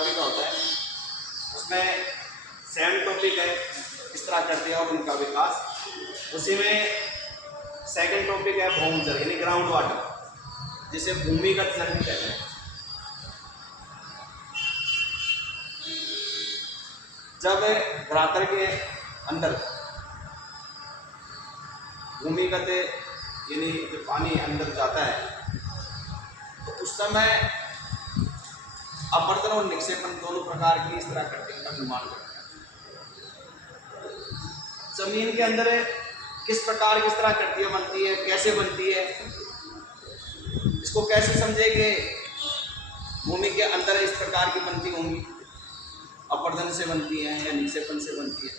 Topic होता है, उसमें सेम टॉपिक है इस तरह करते हैं और उनका विकास। उसी में सेकंड टॉपिक है भौम जल यानी ग्राउंड वाटर, जिसे भूमिगत जल भी कहते हैं। जब धरातल के अंदर भूमिगत यानी जो पानी अंदर जाता है तो उस समय अपवर्तन और निक्षेपण दोनों प्रकार की इस तरह करके इनका निर्माण करते हैं। जमीन के अंदर किस प्रकार किस तरह करतियाँ बनती है, कैसे बनती है, इसको कैसे समझेंगे। भूमि के अंदर इस प्रकार की बनती होंगी, अपवर्तन से बनती हैं या निक्षेपण से बनती है।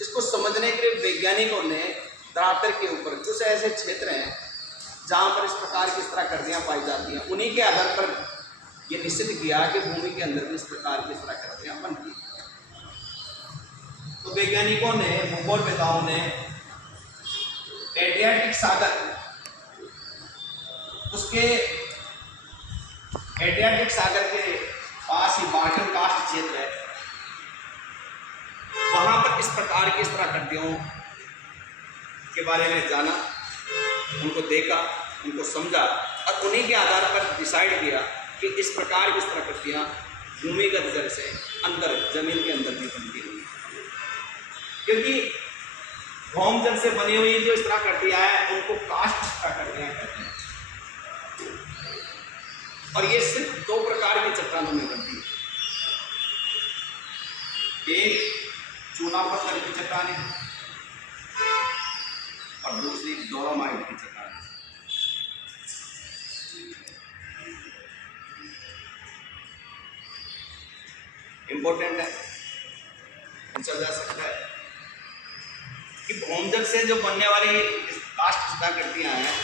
इसको समझने के लिए वैज्ञानिकों ने धरातल के ऊपर कुछ ऐसे क्षेत्र हैं जहाँ पर इस प्रकार की इस तरह करतियाँ पाई जाती हैं, उन्हीं के आधार पर ये निश्चित किया कि भूमि के अंदर भी इस प्रकार की इस तरह करतियाँ बनती हैं। तो वैज्ञानिकों ने, भूगोलवेताओं ने एड्रियाटिक सागर, उसके एड्रियाटिक सागर के पास ही बाल्कन कास्ट क्षेत्र है, वहां पर इस प्रकार की इस तरह करतियों के बारे में जाना, उनको देखा, उनको समझा और उन्हीं के आधार पर डिसाइड किया कि इस प्रकार की इस तरह करतियाँ भूमिगत जल से अंदर जमीन के अंदर भी बनती हुई, क्योंकि भौम जल से बनी हुई जो इस तरह करतियाँ है उनको कास्ट इस तरह करतियाँ कहते हैं। और ये सिर्फ दो प्रकार की चट्टानों में बनती है, एक चूना पत्थर की चट्टानें और दूसरी डोलोमाइट की चट्टानें। इंपॉर्टेंट है, पूछा जा सकता है कि भौम जल से जो बनने वाली कास्ट इस तरह करतियाँ हैं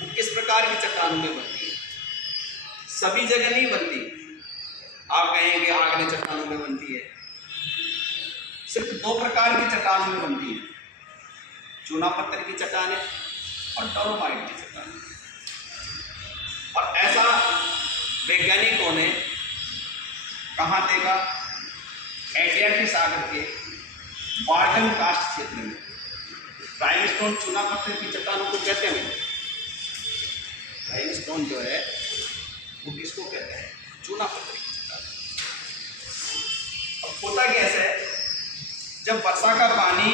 वो किस प्रकार की चट्टानों में बनती है। सभी जगह नहीं बनती, आप कहेंगे आग्नेय चट्टानों में बनती है, सिर्फ दो प्रकार की चट्टानों में बनती है, चूना पत्थर की चट्टानें और डोलोमाइट की चट्टानें। और ऐसा वैज्ञानिकों ने कहाँ देखा, एड्रियाटिक सागर के बाल्कन कास्ट क्षेत्र में। लाइमस्टोन चूना पत्थर की चट्टानों को कहते हैं। लाइमस्टोन जो है वो किसको कहते हैं, चूना पत्थर की चट्टान। अब होता कैसे है, जब वर्षा का पानी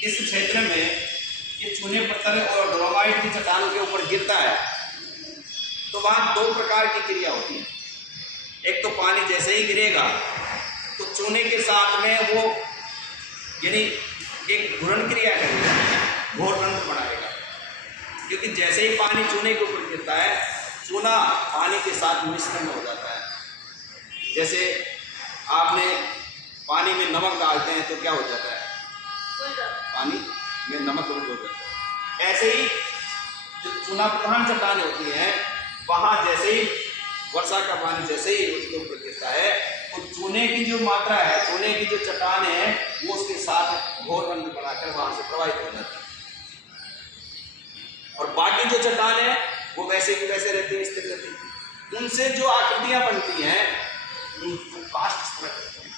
इस क्षेत्र में ये चूने पत्थर और डोलोमाइट की चट्टानों के ऊपर गिरता है तो वहाँ दो प्रकार की क्रिया होती है। एक तो पानी जैसे ही गिरेगा तो चूने के साथ में वो यानी एक घूर्णन क्रिया करेगा, घोर रंग बनाएगा, क्योंकि जैसे ही पानी चूने के ऊपर गिरता है चूना पानी के साथ मिश्रण हो जाता है। जैसे आपने पानी में नमक डालते हैं तो क्या हो जाता है, पानी में नमक घुल जाता है। ऐसे ही जो चूना प्रधान चट्टानें होती हैं वहाँ जैसे ही वर्षा का पानी जैसे ही उसके ऊपर गिरता है तो चूने की जो मात्रा है, चूने की जो चट्टान है वो उसके साथ घोर रंग बनाकर वहाँ से प्रवाहित हो जाती है। और बाकी जो चट्टान है वो वैसे की वैसे रहती है, स्थिर रहती है। उनसे जो आकृतियां बनती हैं उनको कास्ट करते हैं।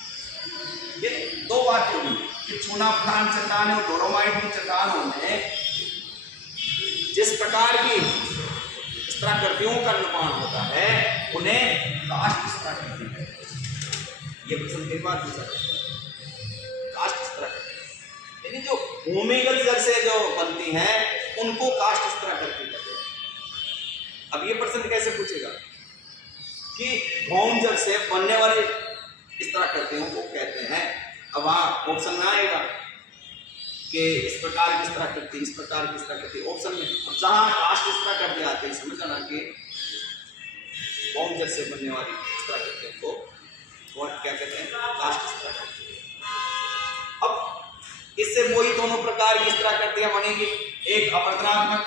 ये दो बातें हुई कि चूना प्रधान चट्टान और डोलोमाइट की चट्टानों में जिस प्रकार की इस तरह कृतियों का निर्माण होता है उन्हें कास्ट इस तरह करती है। ये प्रश्न कई बार पूछा जाता है, कास्ट इस तरह करती है, यानी जो भूमिगत जल से जो बनती हैं उनको कास्ट इस तरह करती है। अब ये प्रश्न कैसे पूछेगा कि भौम जल से बनने वाले इस तरह करते हैं वो कहते हैं, अब वहाँ ऑप्शन में आएगा कि इस प्रकार किस तरह करती है, इस प्रकार किस तरह करती है, ऑप्शन में। और जहाँ कास्ट इस तरह करते आते हैं समझ आना कि भौम जल से बनने वाली इस तरह करते हैं तो वो क्या कहते हैं, कास्ट इस तरह करते हैं। अब इससे वही दोनों प्रकार की इस तरह करते हैं बनेगी, एक अपवर्तनात्मक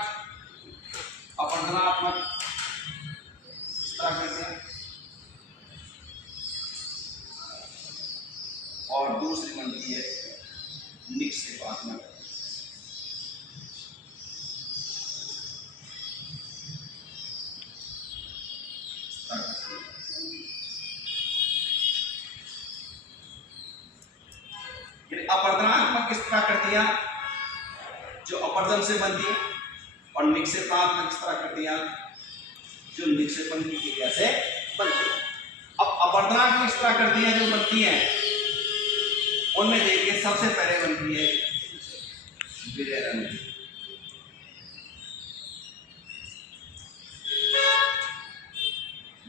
इस तरह करते हैं और दूसरी बनती है निक्षेपात्मक। आकृतियां जो अपरदन से बनती है और निक्षेपात्मक स्तराकृतियां जो निक्षेपण की क्रिया से बनती है। अब अपरदनात्मक स्तराकृतियां जो बनती हैं उनमें देखिए सबसे पहले बनती है विलयन।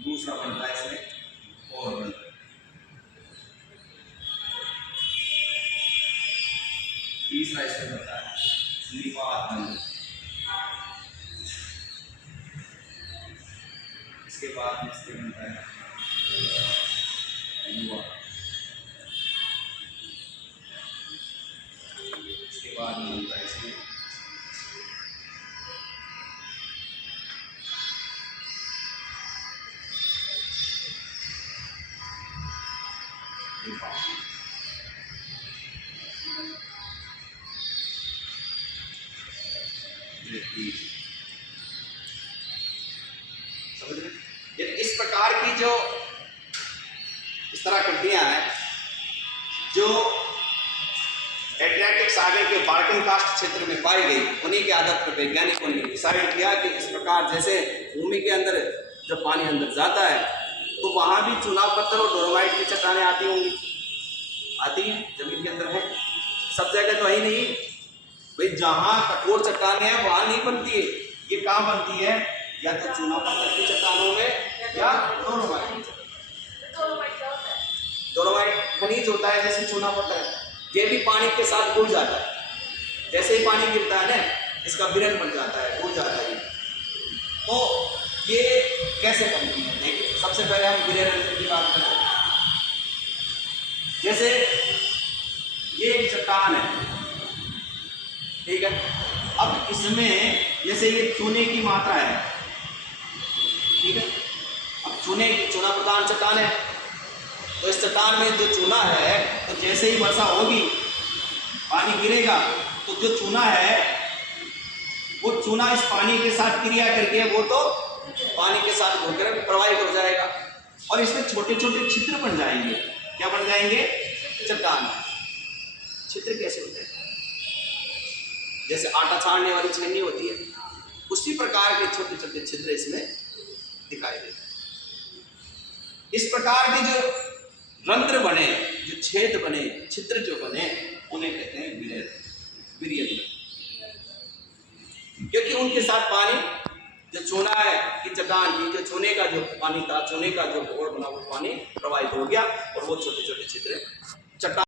दूसरा बनता है इसमें और तीसरा इसमें बनता है निपात। इसके बाद इसमें बनता है युवा। इसके बाद बनता है इसमें समझ रहे? इस प्रकार की जो इस तरह कृतियां हैं जो एड्रियाटिक सागर के बाल्कन कास्ट क्षेत्र में पाई गई, उन्हीं के आधार पर वैज्ञानिकों ने डिसाइड किया कि इस प्रकार जैसे भूमि के अंदर जब पानी अंदर जाता है तो वहां भी चुनाव पत्थर और डोलोमाइट की चट्टानें आती होंगी, आती हैं, जमीन के अंदर है। सब जगह तो है ही नहीं भाई, जहां कठोर चट्टानें हैं वहां नहीं बनती है। ये कहाँ बनती है? या तो चूना पत्थर की चट्टानों में या डोलोमाइट। डोलोमाइट खनिज होता है जैसे चूना पत्थर, ये भी पानी के साथ घुल जाता है। जैसे ही पानी गिरता है ना इसका विरन बन जाता है, घुल जाता है। तो ये कैसे बनती है? देखिए सबसे पहले हम विरन की बात करते हैं। जैसे ये एक चट्टान है, ठीक है। अब इसमें जैसे ये चूने की मात्रा है, ठीक है। अब चूना प्रधान चट्टान है तो इस चट्टान में जो चूना है तो जैसे ही वर्षा होगी पानी गिरेगा तो जो चूना है वो चूना इस पानी के साथ क्रिया करके वो तो पानी के साथ होकर प्रवाहित हो जाएगा और इसमें छोटे छोटे छिद्र बन जाएंगे। क्या बन जाएंगे? चट्टान। छिद्र कैसे होते हैं? जैसे आटा छानने वाली छन्नी होती है उसी प्रकार के छोटे छोटे छिद्र इसमें दिखाई देते हैं। इस प्रकार के जो रंध्र बने, जो छेद बने, छिद्र जो बने, उन्हें कहते हैं विलयन। क्योंकि उनके साथ पानी जो चूना है कि चट्टान की जो चूने का जो पानी था, चूने का जो घोल बना वो पानी प्रवाहित हो गया और वो छोटे छोटे छिद्र चट्टान